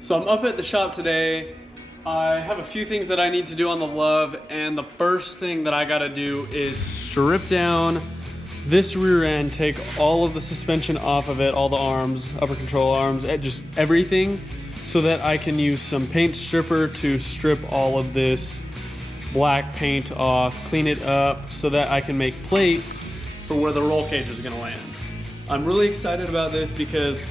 So I'm up at the shop today. I have a few things that I need to do on the LUV, and the first thing that I gotta do is strip down this rear end, take all of the suspension off of it, all the arms, upper control arms, just everything, so that I can use some paint stripper to strip all of this black paint off, clean it up so that I can make plates for where the roll cage is gonna land. I'm really excited about this because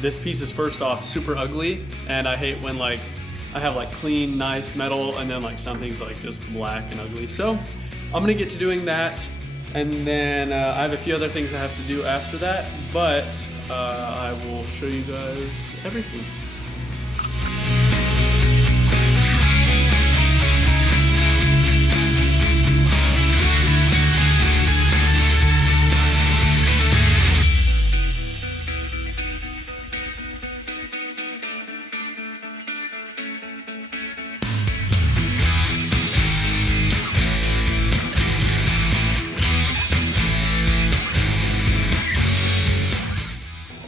this piece is, first off, super ugly, and I hate when I have clean, nice metal and then something's just black and ugly. So I'm gonna get to doing that, and then I have a few other things I have to do after that, but I will show you guys everything.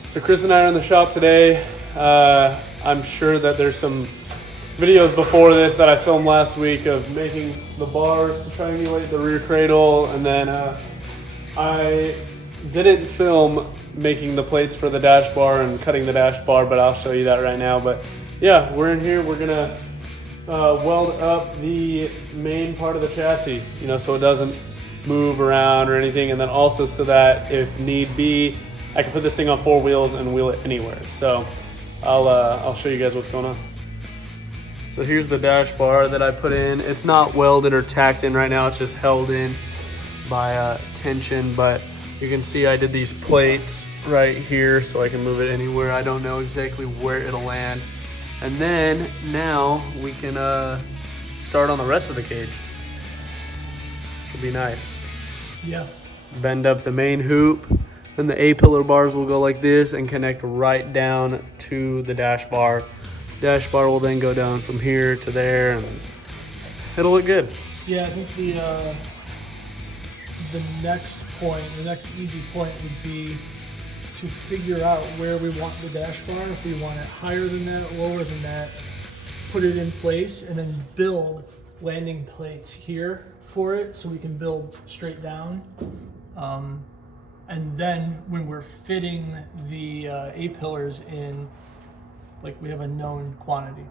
So Chris and I are in the shop today. I'm sure that there's some videos before this that I filmed last week of making the bars to triangulate the rear cradle, and then I didn't film making the plates for the dash bar and cutting the dash bar, but I'll show you that right now. But yeah, we're in here. We're gonna weld up the main part of the chassis, so it doesn't move around or anything, and then also so that if need be, I can put this thing on 4 wheels and wheel it anywhere. So I'll show you guys what's going on. So here's the dash bar that I put in. It's not welded or tacked in right now. It's just held in by tension, but you can see I did these plates right here so I can move it anywhere. I don't know exactly where it'll land. And then now we can start on the rest of the cage. Should be nice. Yeah. Bend up the main hoop. Then the A-pillar bars will go like this and connect right down to the dash bar. Dash bar will then go down from here to there, and it'll look good. Yeah, I think the next easy point would be to figure out where we want the dash bar. If we want it higher than that, lower than that, put it in place, and then build landing plates here for it so we can build straight down. And then when we're fitting the A-pillars in, we have a known quantity.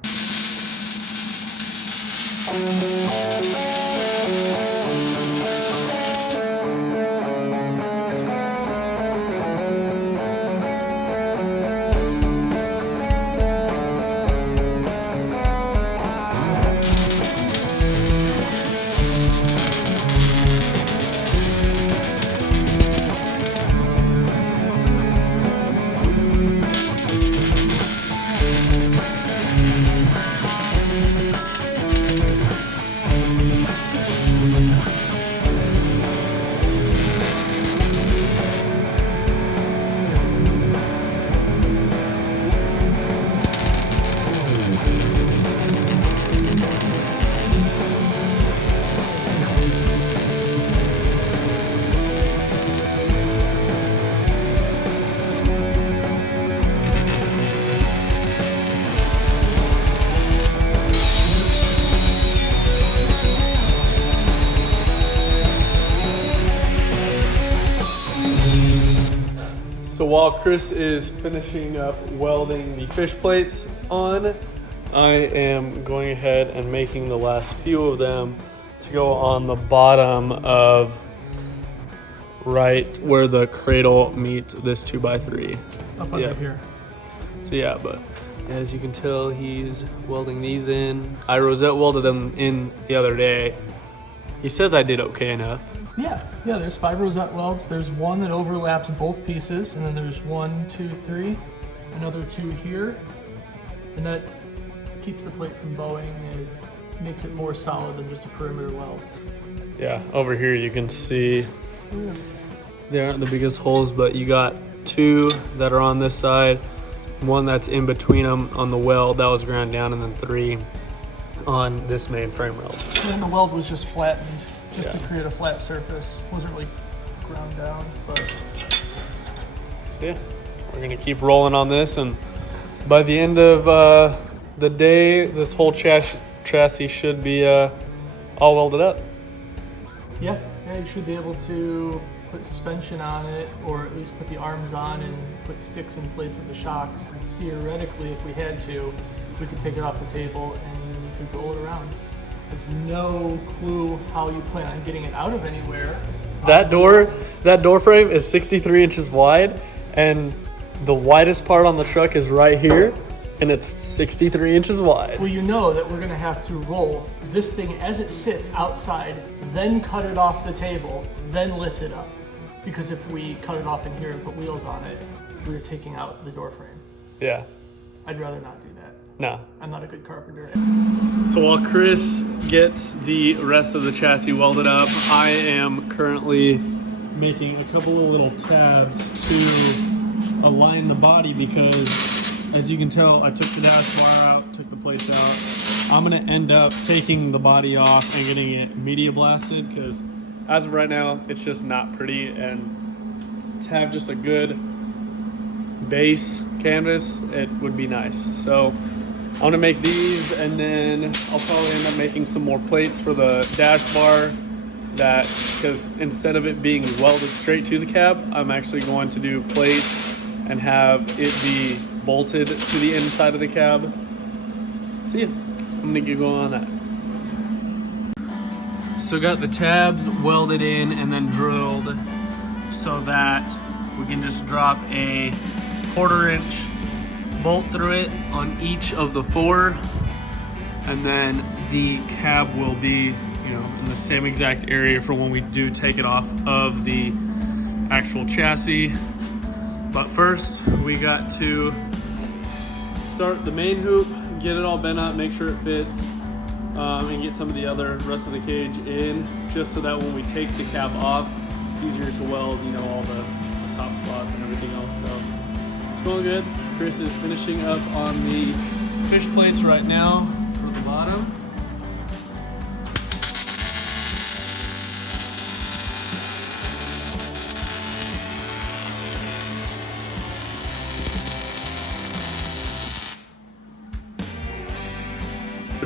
So while Chris is finishing up welding the fish plates on, I am going ahead and making the last few of them to go on the bottom of right where the cradle meets this 2x3. Up under here. So yeah, but as you can tell, he's welding these in. I rosette welded them in the other day. He says I did okay enough. Yeah, there's 5 rosette welds. There's one that overlaps both pieces, and then there's 1, 2, 3, another 2 here, and that keeps the plate from bowing and makes it more solid than just a perimeter weld. Yeah, over here you can see they aren't the biggest holes, but you got 2 that are on this side, 1 that's in between them on the weld that was ground down, and then 3 on this main frame weld. And the weld was just flattened, to create a flat surface. Wasn't really ground down, but. So yeah, we're gonna keep rolling on this and by the end of the day, this whole chassis should be all welded up. Yeah, you should be able to put suspension on it, or at least put the arms on and put sticks in place of the shocks. And theoretically, if we had to, we could take it off the table and we could roll it around. With no clue how you plan on getting it out of anywhere. That door frame is 63 inches wide, and the widest part on the truck is right here, and it's 63 inches wide. Well, you know that we're gonna have to roll this thing as it sits outside, then cut it off the table, then lift it up. Because if we cut it off in here and put wheels on it, we're taking out the door frame. Yeah. I'd rather not do that. No. I'm not a good carpenter. So while Chris gets the rest of the chassis welded up, I am currently making a couple of little tabs to align the body because, as you can tell, I took the dash bar out, took the plates out. I'm gonna end up taking the body off and getting it media blasted because as of right now, it's just not pretty, and to have just a good base canvas, it would be nice. So I'm gonna make these, and then I'll probably end up making some more plates for the dash bar, because instead of it being welded straight to the cab, I'm actually going to do plates and have it be bolted to the inside of the cab. So yeah, I'm gonna get going on that. So got the tabs welded in and then drilled so that we can just drop a 1/4 inch bolt through it on each of the 4, and then the cab will be, in the same exact area for when we do take it off of the actual chassis. But first, we got to start the main hoop, get it all bent up, make sure it fits, and get some of the rest of the cage in, just so that when we take the cab off, it's easier to weld, all the top spots and everything else. So it's going good. Chris is finishing up on the fish plates right now for the bottom.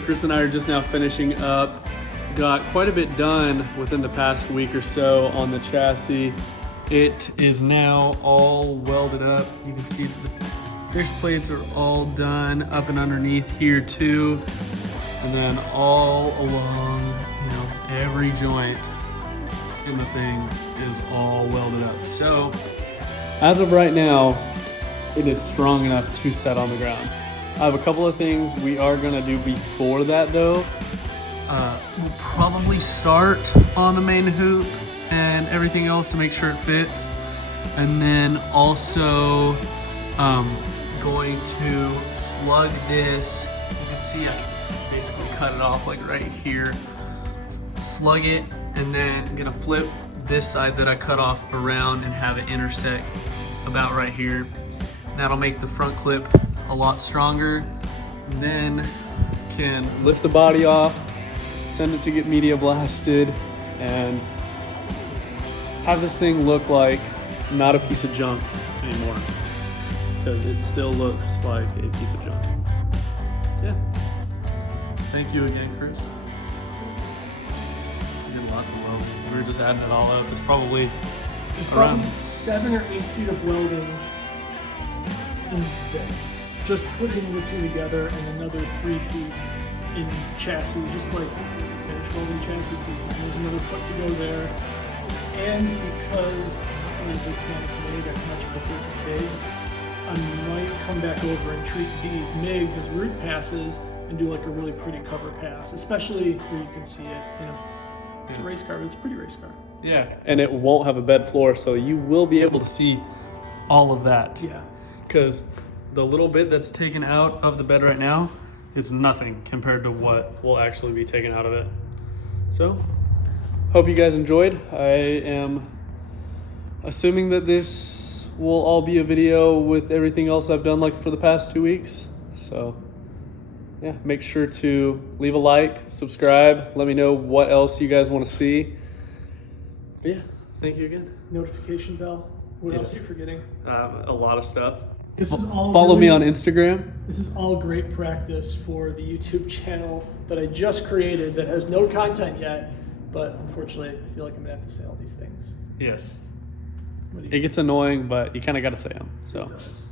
Chris and I are just now finishing up. Got quite a bit done within the past week or so on the chassis. It is now all welded up. You can see the fish plates are all done up and underneath here too. And then all along, every joint in the thing is all welded up. So as of right now, it is strong enough to set on the ground. I have a couple of things we are gonna do before that though. We'll probably start on the main hoop and everything else to make sure it fits. And then also going to slug this. You can see I basically cut it off like right here. Slug it, and then I'm gonna flip this side that I cut off around and have it intersect about right here. That'll make the front clip a lot stronger. Then can lift the body off, send it to get media blasted, and have this thing look like not a piece of junk anymore, because it still looks like a piece of junk. So yeah, thank you again, Chris. You did lots of welding. We were just adding it all up. It's probably around 7 or 8 feet of welding in this. Just putting the two together, and another 3 feet in chassis, just like finished welding chassis pieces. There's another foot to go there. And because I'm not really made that much before the big, I might come back over and treat these MIGs as root passes and do like a really pretty cover pass, especially where you can see it. It's a race car, but it's a pretty race car. Yeah, and it won't have a bed floor, so you will be able to see all of that. Yeah. Because the little bit that's taken out of the bed right now, it's nothing compared to what will actually be taken out of it. So, hope you guys enjoyed. I am assuming that this will all be a video with everything else I've done like for the past 2 weeks. So yeah, make sure to leave a like, subscribe, let me know what else you guys want to see. But yeah, thank you again. Notification bell. What else are you forgetting? A lot of stuff. This is all Follow me really- on Instagram. This is all great practice for the YouTube channel that I just created that has no content yet, but unfortunately, I feel like I'm gonna have to say all these things. Yes. What do It gets annoying, but you kind of got to say them. So. It does.